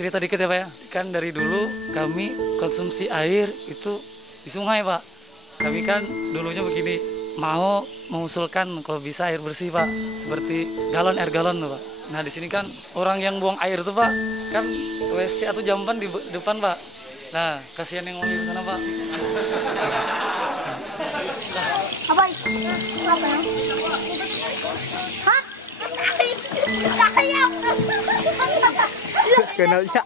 cerita dikit ya Pak ya. Kan dari dulu kami konsumsi air itu di sungai Pak. Kami kan dulunya begini, mau mengusulkan kalau bisa air bersih Pak, seperti galon air galon tuh Pak. Nah di sini kan orang yang buang air tuh Pak, kan WC atau jamban di depan Pak. Nah kasihan yang mau di sana Pak. Apa? Apa ya? Hah? Ayam. Kenalnya.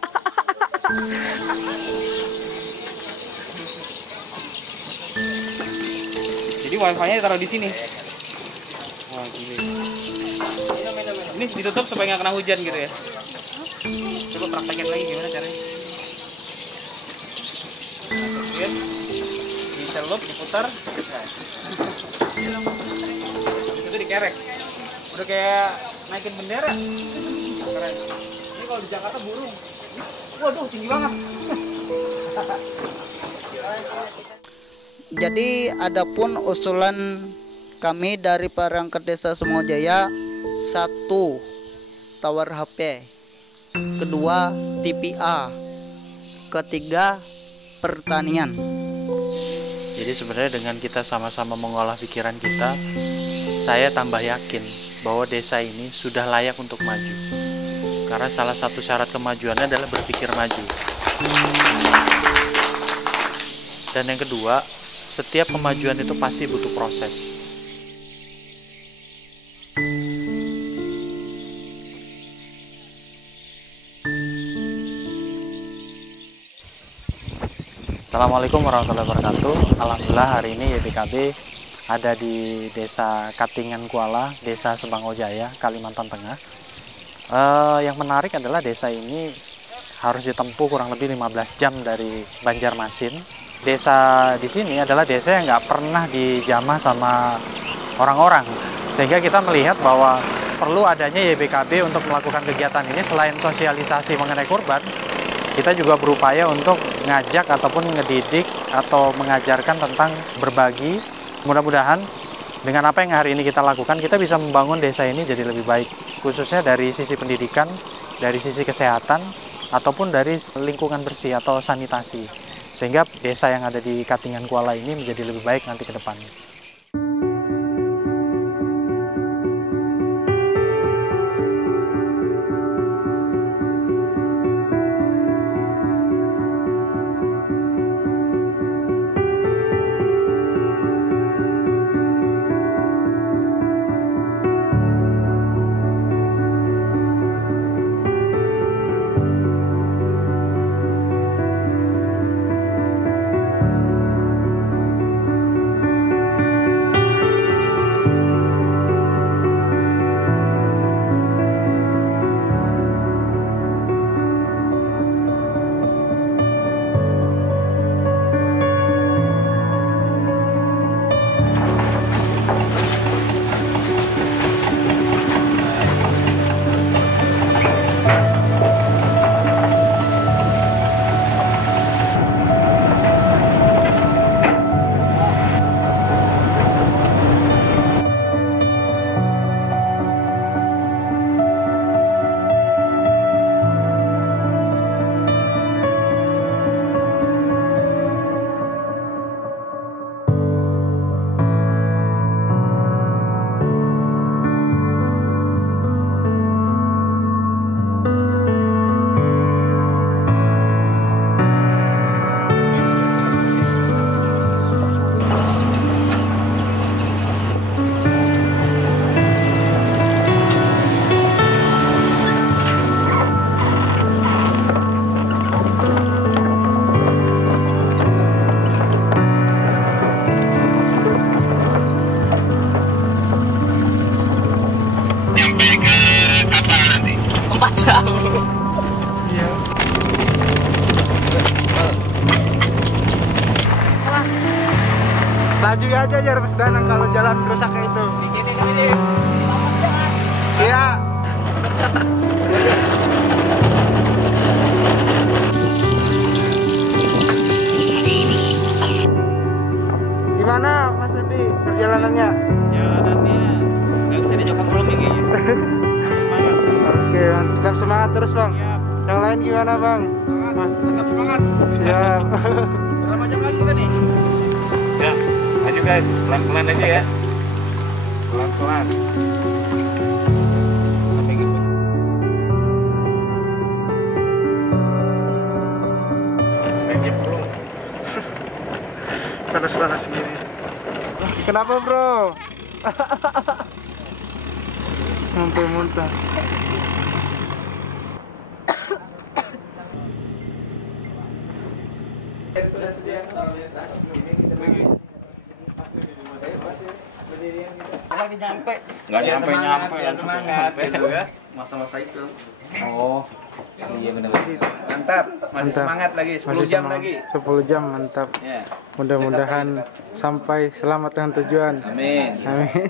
Jadi wifi-nya taruh di sini. Wah, gini. Ini ditutup supaya nggak kena hujan gitu ya. Coba praktekin lagi gimana caranya. Masukin, dicelup, diputar. Itu dikerek. Udah kayak naikin bendera. Keren. Ini kalau di Jakarta burung. Waduh, tinggi banget. Jadi adapun usulan kami dari perangkat desa Semojaya, 1 tower HP, 2 TPA, 3 pertanian. Jadi sebenarnya dengan kita sama-sama mengolah pikiran kita, saya tambah yakin bahwa desa ini sudah layak untuk maju. Karena salah satu syarat kemajuannya adalah berpikir maju. Dan yang kedua, setiap kemajuan itu pasti butuh proses. Assalamualaikum warahmatullahi wabarakatuh. Alhamdulillah hari ini YBKB ada di Desa Katingan Kuala, Desa Semangojaya, Kalimantan Tengah. Yang menarik adalah desa ini harus ditempuh kurang lebih 15 jam dari Banjarmasin. Desa di sini adalah desa yang nggak pernah dijamah sama orang-orang, sehingga kita melihat bahwa perlu adanya YBKB untuk melakukan kegiatan ini. Selain sosialisasi mengenai kurban, kita juga berupaya untuk ngajak ataupun ngedidik atau mengajarkan tentang berbagi. Mudah-mudahan dengan apa yang hari ini kita lakukan, kita bisa membangun desa ini jadi lebih baik, khususnya dari sisi pendidikan, dari sisi kesehatan, ataupun dari lingkungan bersih atau sanitasi, sehingga desa yang ada di Katingan Kuala ini menjadi lebih baik nanti ke depannya. Laju aja jar Danang kalau jalan rusak kayak itu. Dikit ini. Iya. Gimana Mas Andi perjalanannya? Jalanannya nggak bisa diajak kompromi kayaknya. Semangat. Oke, tetap semangat terus Bang. Siap. Yang lain gimana bang? Mas, tetap semangat. Siap. Berapa jam lagi kita nih? Ya, maju guys, pelan-pelan aja ya. Pelan-pelan. Sampai gitu. Sampai belum. Panas-panas gini. Kenapa bro? Sampai muntah. Nggak nyampe semangat gitu ya. Masa-masa itu. Oh. Iya benar. Mantap, masih Mantap. semangat lagi, 10 Masih jam semangat. lagi. 10 jam mantap. Ya. Mudah-mudahan sampai selamat dengan tujuan. Amin. Amin.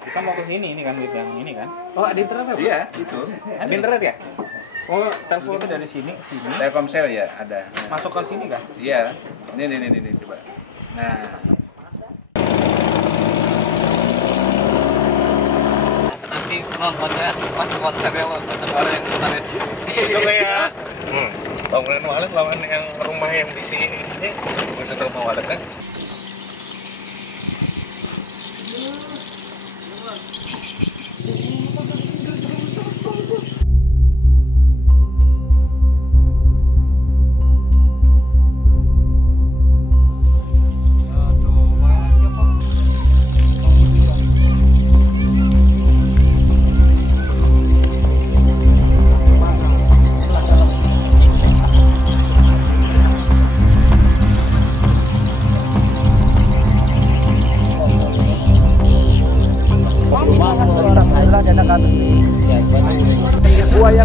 Kita mau ke sini ini kan duit yang ini kan. Oh, ada internet ya? Iya, itu. Ada internet ya? Oh, telepon dari sini ke sini. Telkomsel ya, ada. Masuk ke sini kan? Iya. Ini coba. Nah. Nanti nontonnya pas konsernya konser orang yang kemarin. Itu kayak bangunan walet lawan yang rumah yang di sini. Maksud rumah walet kan?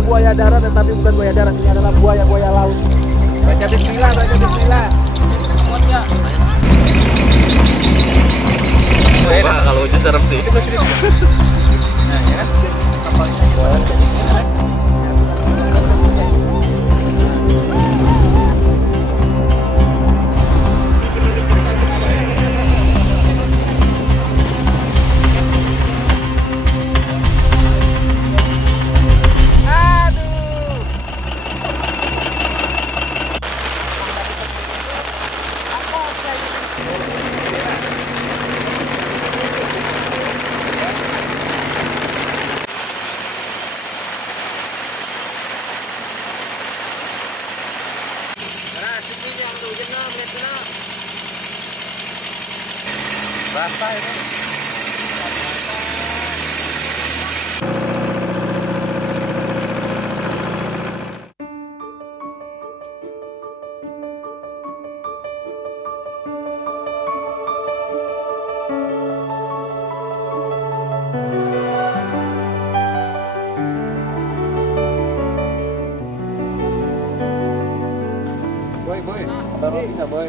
Buaya darat tetapi bukan buaya darat, ini adalah buaya laut. Baca bismillah, baca bismillah. Wah, kalau hujan serem sih. Nah, ya kan? Rasa itu. Boy, ada roti nggak boy?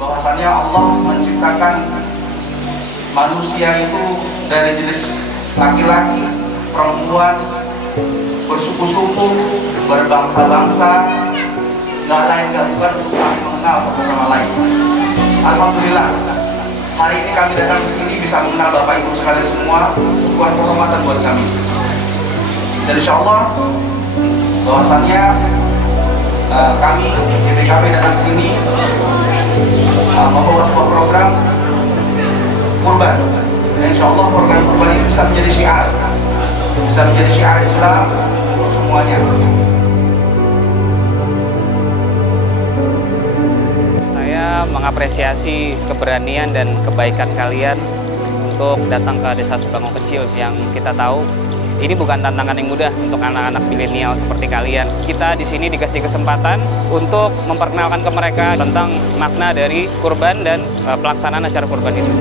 Bahwasannya Allah menciptakan manusia itu dari jenis laki-laki, perempuan, bersuku-suku, berbangsa-bangsa, Gak lain gak bukan untuk saling mengenal satu sama lain. Alhamdulillah, hari ini kami datang ke sini bisa mengenal Bapak Ibu sekalian semua, sebuah kehormatan buat kami. Dan insya Allah, bahwasannya kami YPKB datang ke sini membawa sebuah program kurban. Dan insya Allah program kurban ini bisa menjadi syiar Islam untuk semuanya. Saya mengapresiasi keberanian dan kebaikan kalian untuk datang ke Desa Sebango Kecil yang kita tahu ini bukan tantangan yang mudah untuk anak-anak milenial seperti kalian. Kita di sini dikasih kesempatan untuk memperkenalkan ke mereka tentang makna dari kurban dan pelaksanaan acara kurban itu.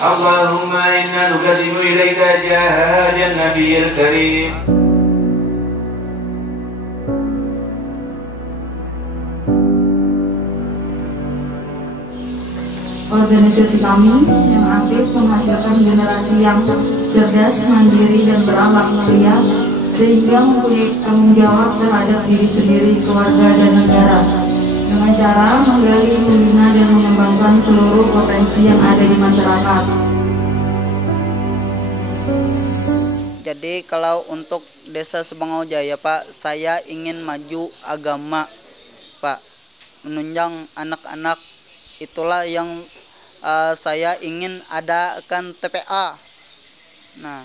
اللهم إنا نقدم إليك جاه النبي الكريم. Organisasi kami yang aktif menghasilkan generasi yang cerdas, mandiri, dan berakhlak mulia, sehingga mempunyai tanggung jawab terhadap diri sendiri, keluarga, dan negara, dengan cara menggali, membina, dan mengembangkan seluruh potensi yang ada di masyarakat. Jadi kalau untuk Desa Semangau Jaya, Pak, saya ingin maju agama, Pak, menunjang anak-anak. Itulah yang saya ingin adakan TPA. Nah,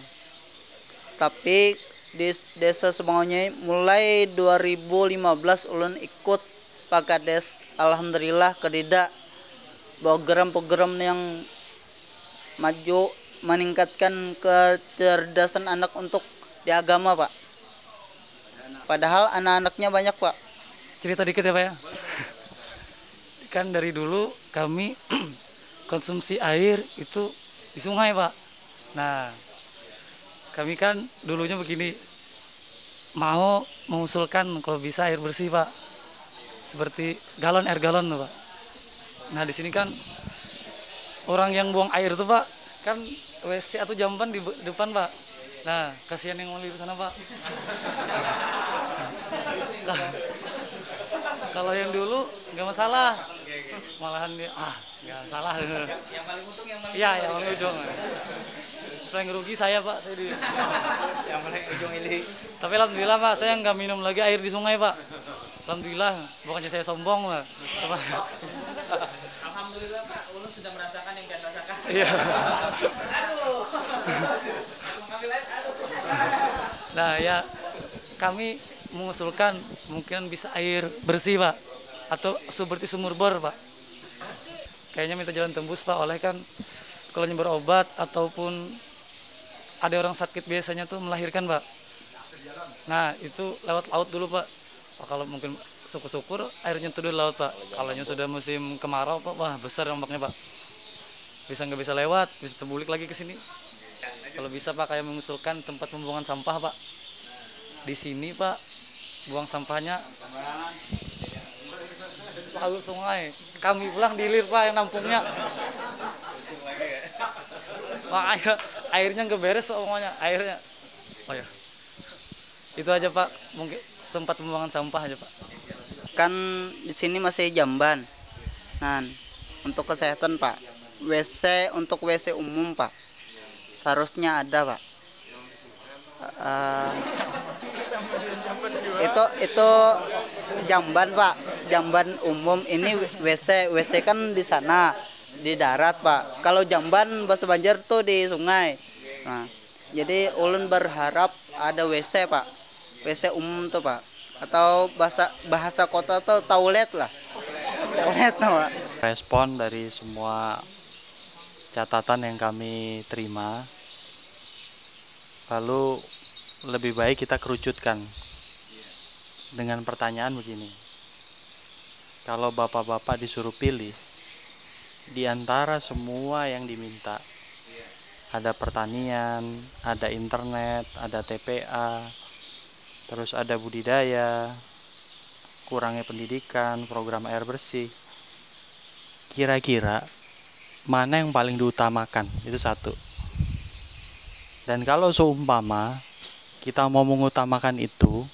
tapi di Desa Semangau Jaya mulai 2015 ulun ikut Pak Kades. Alhamdulillah kedida program-program yang maju meningkatkan kecerdasan anak untuk di agama, Pak. Padahal anak-anaknya banyak, Pak. Cerita dikit ya Pak ya. Kan dari dulu kami konsumsi air itu di sungai, Pak. Nah, kami kan dulunya begini, mau mengusulkan kalau bisa air bersih, Pak. Seperti air galon tuh, Pak. Nah, di sini kan orang yang buang air tuh, Pak, kan WC atau jamban di depan, Pak. Nah, kasihan yang mau di sana, Pak. Kalau yang dulu nggak masalah, malahan dia nggak salah. Yang paling untung yang paling yang paling ujung. Paling rugi saya, Pak, saya di yang paling ujung ini. Tapi alhamdulillah, Pak, saya nggak minum lagi air di sungai, Pak. Alhamdulillah, bukannya saya sombong, Pak. Alhamdulillah, Pak, ulun sudah merasakan yang saya rasakan. Iya. Nah, ya kami mengusulkan mungkin bisa air bersih, Pak, atau seperti sumur bor, Pak. Kayaknya minta jalan tembus, Pak, oleh kan kalau berobat ataupun ada orang sakit biasanya tuh melahirkan, Pak. Nah, itu lewat laut dulu, Pak. Kalau mungkin syukur-syukur airnya tuh di laut, Pak. Kalau sudah musim kemarau, Pak, wah besar dampaknya, Pak. Nggak bisa lewat, bisa terbulik lagi ke sini. Kalau bisa, Pak, kayak mengusulkan tempat pembuangan sampah, Pak. Di sini, Pak, buang sampahnya laut sungai. Kami pulang dilir, Pak, yang nampungnya. Makanya airnya nggak beres, Pak, pokoknya airnya. Oh ya, itu aja, Pak, mungkin tempat pembuangan sampah aja, Pak. Kan di sini masih jamban. Nah, untuk kesehatan, Pak, untuk WC umum, Pak, seharusnya ada, Pak. Itu jamban, Pak, jamban umum. Ini WC kan di sana di darat, Pak. Kalau jamban bahasa Banjar tuh di sungai. Nah, jadi ulun berharap ada WC, Pak, WC umum tuh, Pak, atau bahasa kota tuh toilet lah, toilet, Pak. Respon dari semua catatan yang kami terima, lalu lebih baik kita kerucutkan dengan pertanyaan begini. Kalau bapak-bapak disuruh pilih di antara semua yang diminta, ada pertanian, ada internet, ada TPA, terus ada budidaya, kurangnya pendidikan, program air bersih, kira-kira mana yang paling diutamakan? Itu satu. Dan kalau seumpama kita mau mengutamakan itu,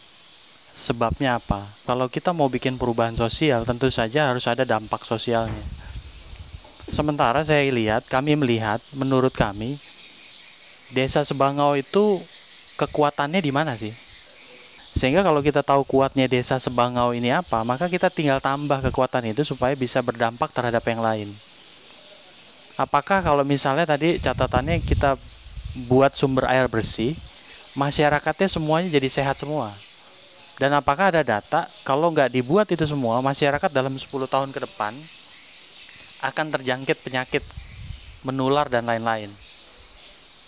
sebabnya apa? Kalau kita mau bikin perubahan sosial, tentu saja harus ada dampak sosialnya. Sementara kami melihat, menurut kami, Desa Semangau itu kekuatannya di mana sih? Sehingga kalau kita tahu kuatnya Desa Semangau ini apa, maka kita tinggal tambah kekuatan itu supaya bisa berdampak terhadap yang lain. Apakah kalau misalnya tadi catatannya kita buat sumber air bersih, masyarakatnya semuanya jadi sehat semua? Dan apakah ada data kalau nggak dibuat itu semua, masyarakat dalam 10 tahun ke depan akan terjangkit penyakit menular dan lain-lain?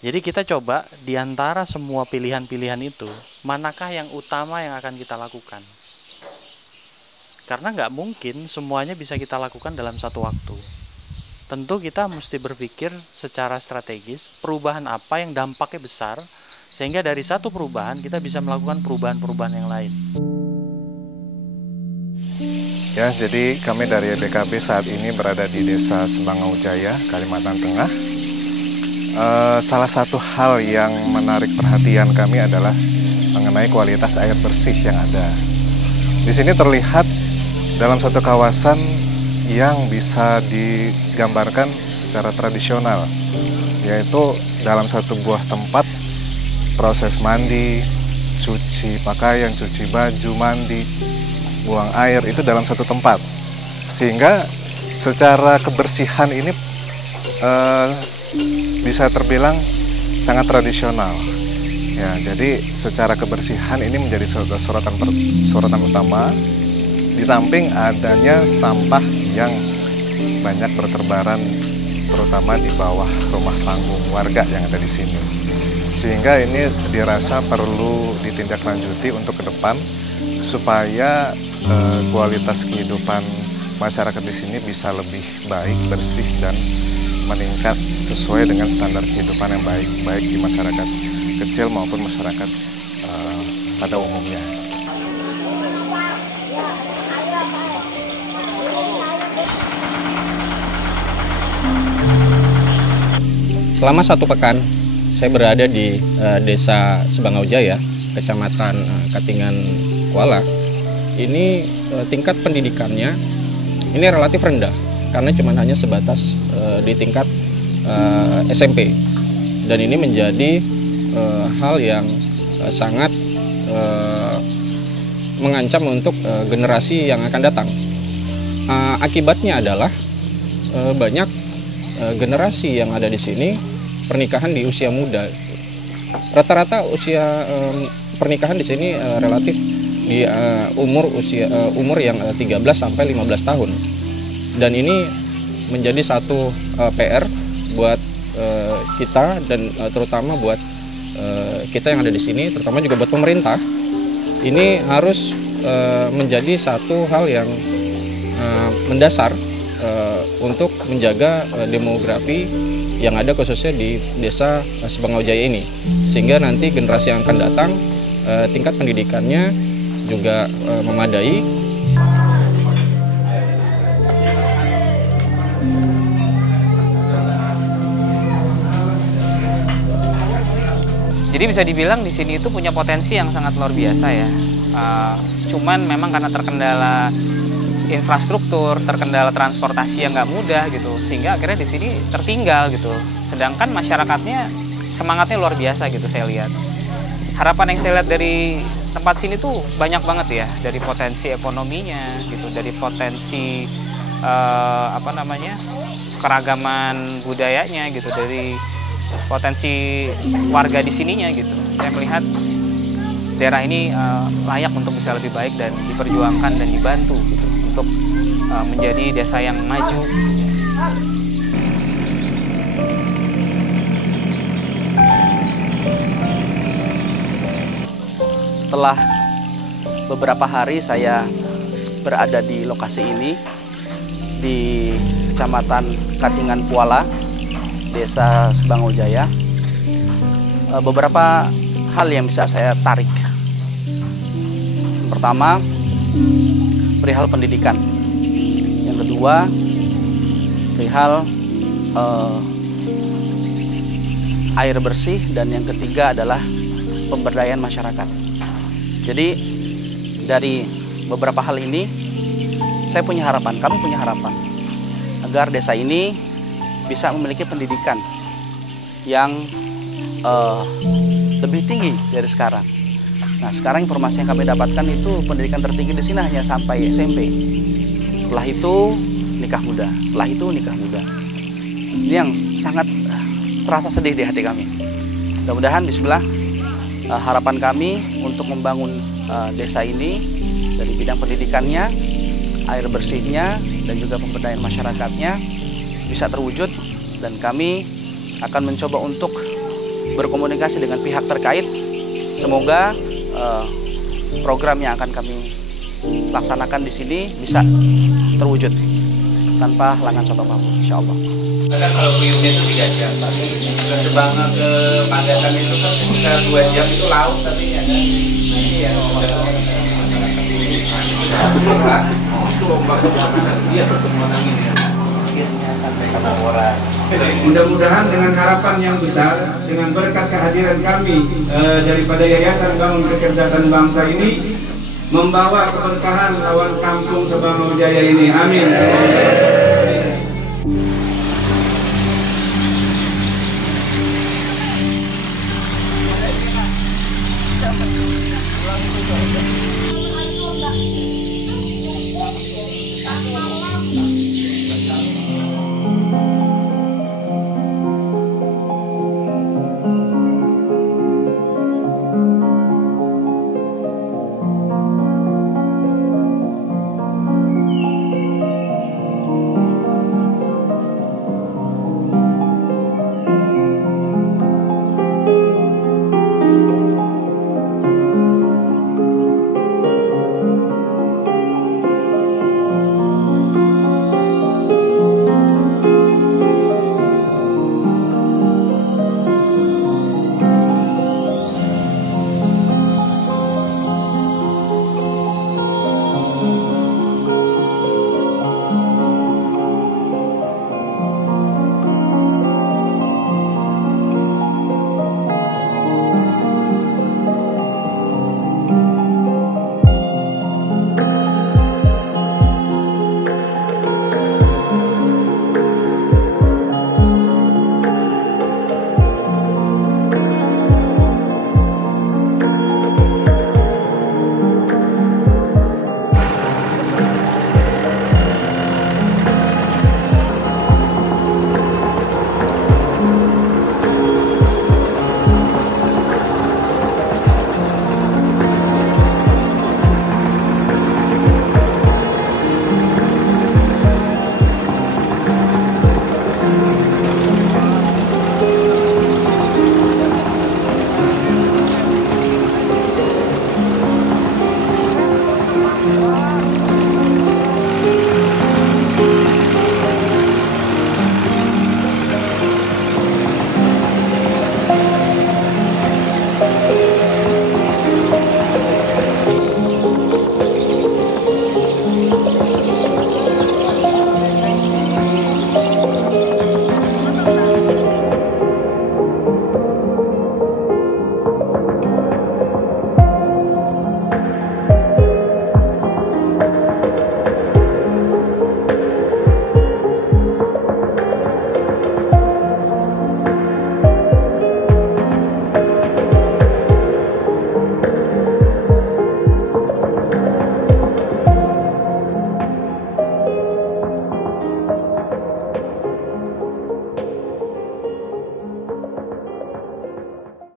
Jadi kita coba di antara semua pilihan-pilihan itu, manakah yang utama yang akan kita lakukan? Karena nggak mungkin semuanya bisa kita lakukan dalam satu waktu. tentu kita mesti berpikir secara strategis perubahan apa yang dampaknya besar, sehingga dari satu perubahan kita bisa melakukan perubahan-perubahan yang lain. Ya, jadi kami dari BKB saat ini berada di Desa Sembangau Jaya, Kalimantan Tengah. Salah satu hal yang menarik perhatian kami adalah mengenai kualitas air bersih yang ada. Di sini terlihat dalam satu kawasan yang bisa digambarkan secara tradisional, yaitu dalam satu buah tempat proses mandi, cuci pakaian, cuci baju, mandi, buang air itu dalam satu tempat, sehingga secara kebersihan ini bisa terbilang sangat tradisional. Ya, jadi secara kebersihan ini menjadi sorotan utama. Di samping adanya sampah yang banyak berterbaran, terutama di bawah rumah panggung warga yang ada di sini. Sehingga ini dirasa perlu ditindaklanjuti untuk ke depan supaya kualitas kehidupan masyarakat di sini bisa lebih baik, bersih, dan meningkat sesuai dengan standar kehidupan yang baik di masyarakat kecil maupun masyarakat pada umumnya. Selama 1 pekan saya berada di Desa Sembangau Jaya, Kecamatan Katingan Kuala. Ini tingkat pendidikannya ini relatif rendah karena cuma hanya sebatas di tingkat SMP, dan ini menjadi hal yang sangat mengancam untuk generasi yang akan datang. Akibatnya adalah banyak generasi yang ada di sini pernikahan di usia muda. Rata-rata usia pernikahan di sini relatif di umur yang 13 sampai 15 tahun. Dan ini menjadi satu PR buat kita, dan terutama buat kita yang ada di sini, terutama juga buat pemerintah. Ini harus menjadi satu hal yang mendasar untuk menjaga demografi yang ada khususnya di Desa Sembangau Jaya ini, sehingga nanti generasi yang akan datang tingkat pendidikannya juga memadai. Jadi bisa dibilang di sini itu punya potensi yang sangat luar biasa ya. Cuman memang karena terkendala infrastruktur, terkendala transportasi yang nggak mudah gitu, sehingga akhirnya di sini tertinggal gitu. Sedangkan masyarakatnya semangatnya luar biasa gitu saya lihat. Harapan yang saya lihat dari tempat sini tuh banyak banget ya, dari potensi ekonominya gitu, dari potensi keragaman budayanya gitu, dari potensi warga di sininya gitu. Saya melihat daerah ini layak untuk bisa lebih baik dan diperjuangkan dan dibantu gitu, untuk menjadi desa yang maju. Setelah beberapa hari saya berada di lokasi ini, di Kecamatan Katingan Kuala, Desa Sembangau Jaya, beberapa hal yang bisa saya tarik. Yang pertama, perihal pendidikan. Yang kedua, perihal air bersih, dan yang ketiga adalah pemberdayaan masyarakat. Jadi dari beberapa hal ini saya punya harapan, kami punya harapan agar desa ini bisa memiliki pendidikan yang lebih tinggi dari sekarang. Nah, sekarang informasi yang kami dapatkan itu pendidikan tertinggi di sini hanya sampai SMP. Setelah itu nikah muda, setelah itu nikah muda. Ini yang sangat terasa sedih di hati kami. Mudah-mudahan bismillah, harapan kami untuk membangun desa ini dari bidang pendidikannya, air bersihnya, dan juga pemberdayaan masyarakatnya bisa terwujud, dan kami akan mencoba untuk berkomunikasi dengan pihak terkait. Semoga program yang akan kami laksanakan di sini bisa terwujud. tanpa halangan atau apapun, insya Allah. Kan kalau puyuhnya itu 3 jam, tapi ke Sebanga ke Pandatan itu kan sekitar 2 jam itu laut tapi ya kan. Nah ini ya itu lomba dia pertemuan ini akhirnya sampai ke Bogor. Mudah-mudahan dengan harapan yang besar, dengan berkat kehadiran kami daripada Yayasan Bangun Kecerdasan Bangsa ini membawa keberkahan lawan kampung Sebangau Jaya ini. Amin. Amin.